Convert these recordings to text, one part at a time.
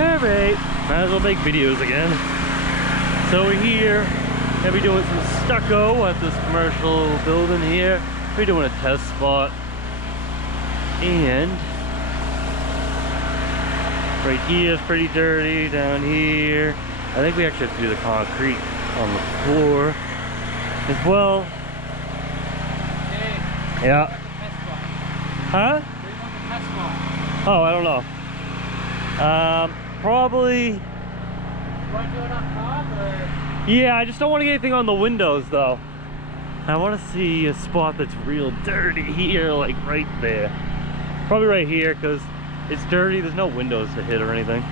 Alright, might as well make videos again. So we're here, gonna be doing some stucco at this commercial building here. We're doing a test spot. And right here is pretty dirty, down here. I think we actually have to do the concrete on the floor as well. Hey, yeah. Huh? Oh, I don't know. Probably. Yeah, I just don't want to get anything on the windows though. I want to see a spot that's real dirty here, like right there. Probably right here because it's dirty. There's no windows to hit or anything.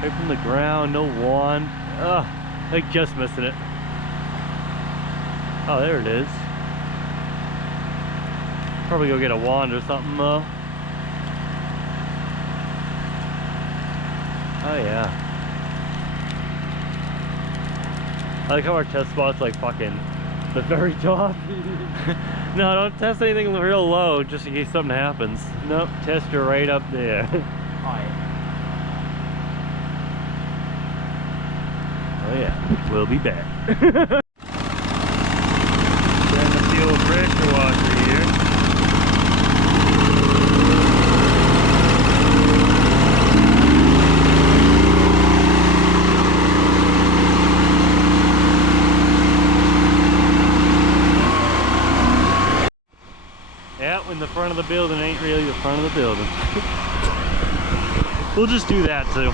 Right from the ground, no wand. Ugh, like just missing it. Oh, there it is. Probably go get a wand or something though. Oh yeah. I like how our test spot's like fucking the very top. No, don't test anything real low just in case something happens. Nope, test her right up there. Oh yeah, we'll be back. Then the old pressure washer here. Yeah, when the front of the building ain't really the front of the building. We'll just do that too.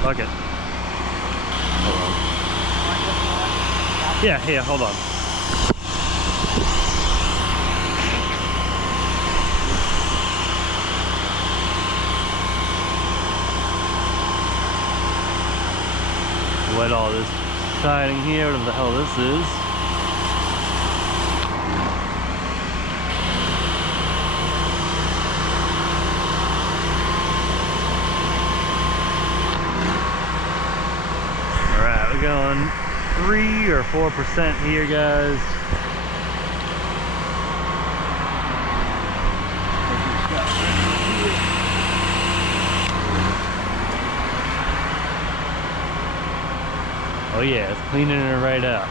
Fuck it. Hold on. Yeah, hold on. Wet all this siding here, whatever the hell this is. Going 3 or 4% here, guys. Oh yeah, it's cleaning it right up.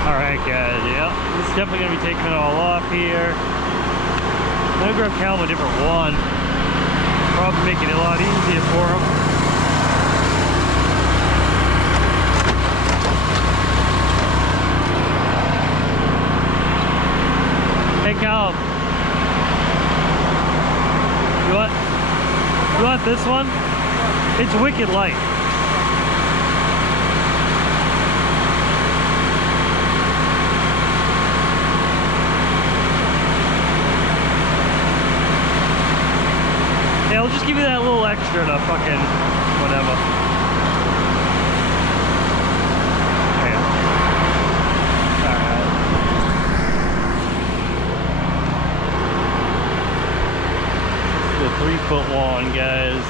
Alright guys, yeah, this is definitely going to be taking it all off here. I'm going to grab Cal a different one. Probably making it a lot easier for him. Hey Cal, you want this one? It's wicked light. Yeah, I'll just give you that little extra to fucking whatever. Yeah. Alright. The 3-foot wand, guys.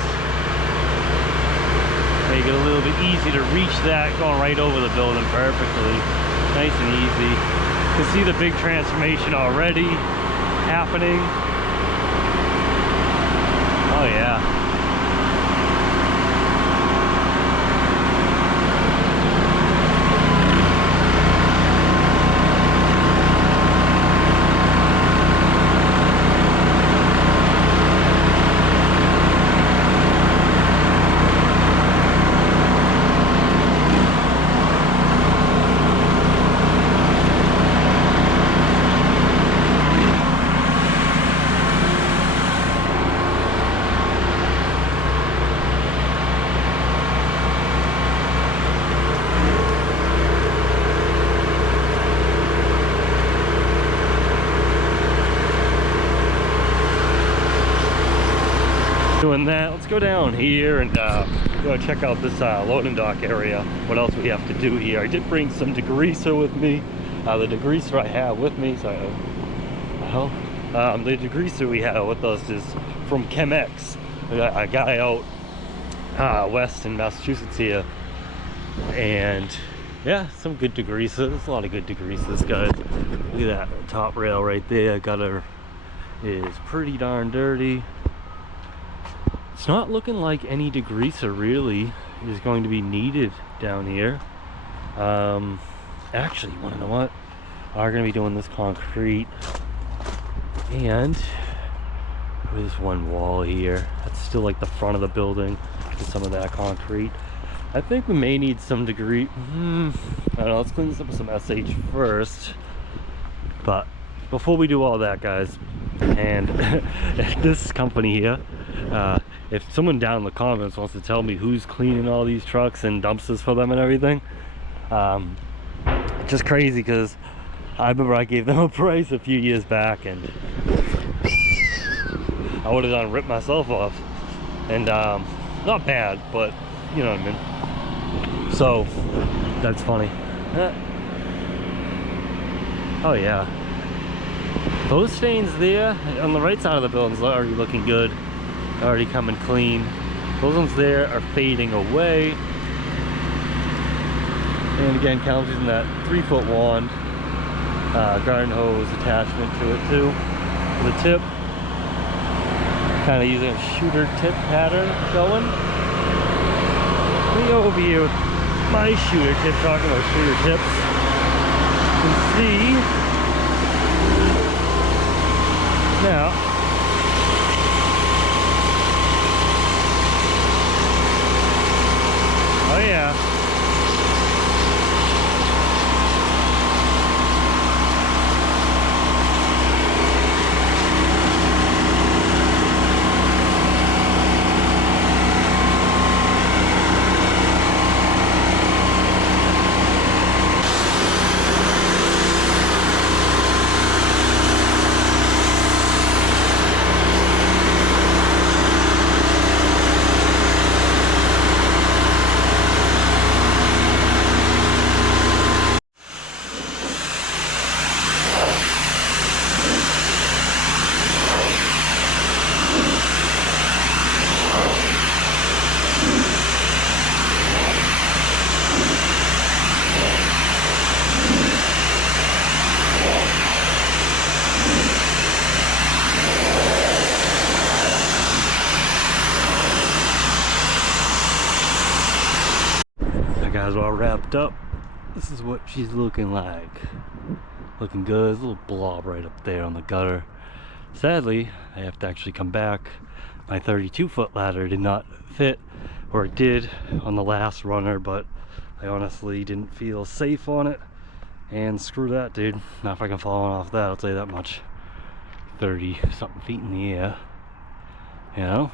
Make it a little bit easy to reach that going right over the building perfectly. Nice and easy. You can see the big transformation already happening. Oh yeah. Doing that, let's go down here and go check out this loading dock area. What else we have to do here? I did bring some degreaser with me. The degreaser I have with me, the degreaser we have with us is from Chemex. A guy out west in Massachusetts here, and yeah, some good degreaser. There's a lot of good degreasers, guys. Look at that top rail right there. Gutter is pretty darn dirty. It's not looking like any degreaser really is going to be needed down here. Actually, you want to know what? We're going to be doing this concrete, and there's one wall here. That's still like the front of the building with some of that concrete. I think we may need some I don't know, let's clean this up with some SH first. But before we do all that, guys, and this company here, if someone down in the comments wants to tell me who's cleaning all these trucks and dumpsters for them and everything, just crazy, because I remember I gave them a price a few years back and I would have done ripped myself off. And not bad, but you know what I mean. So that's funny. Oh yeah, those stains there on the right side of the building's already looking good, already coming clean. Those ones there are fading away. And again, Calum's using that 3-foot wand, garden hose attachment to it too, for the tip. Kind of using a shooter tip pattern going. Let me go over here with my shooter tip, talking about shooter tips. You can see now. Oh yeah. Guys, all wrapped up. This is what she's looking like. Looking good. There's a little blob right up there on the gutter. Sadly, I have to actually come back. My 32-foot ladder did not fit, or it did on the last runner, but I honestly didn't feel safe on it. And screw that, dude. Not if I can fall off that, I'll tell you that much. 30 something feet in the air, you know.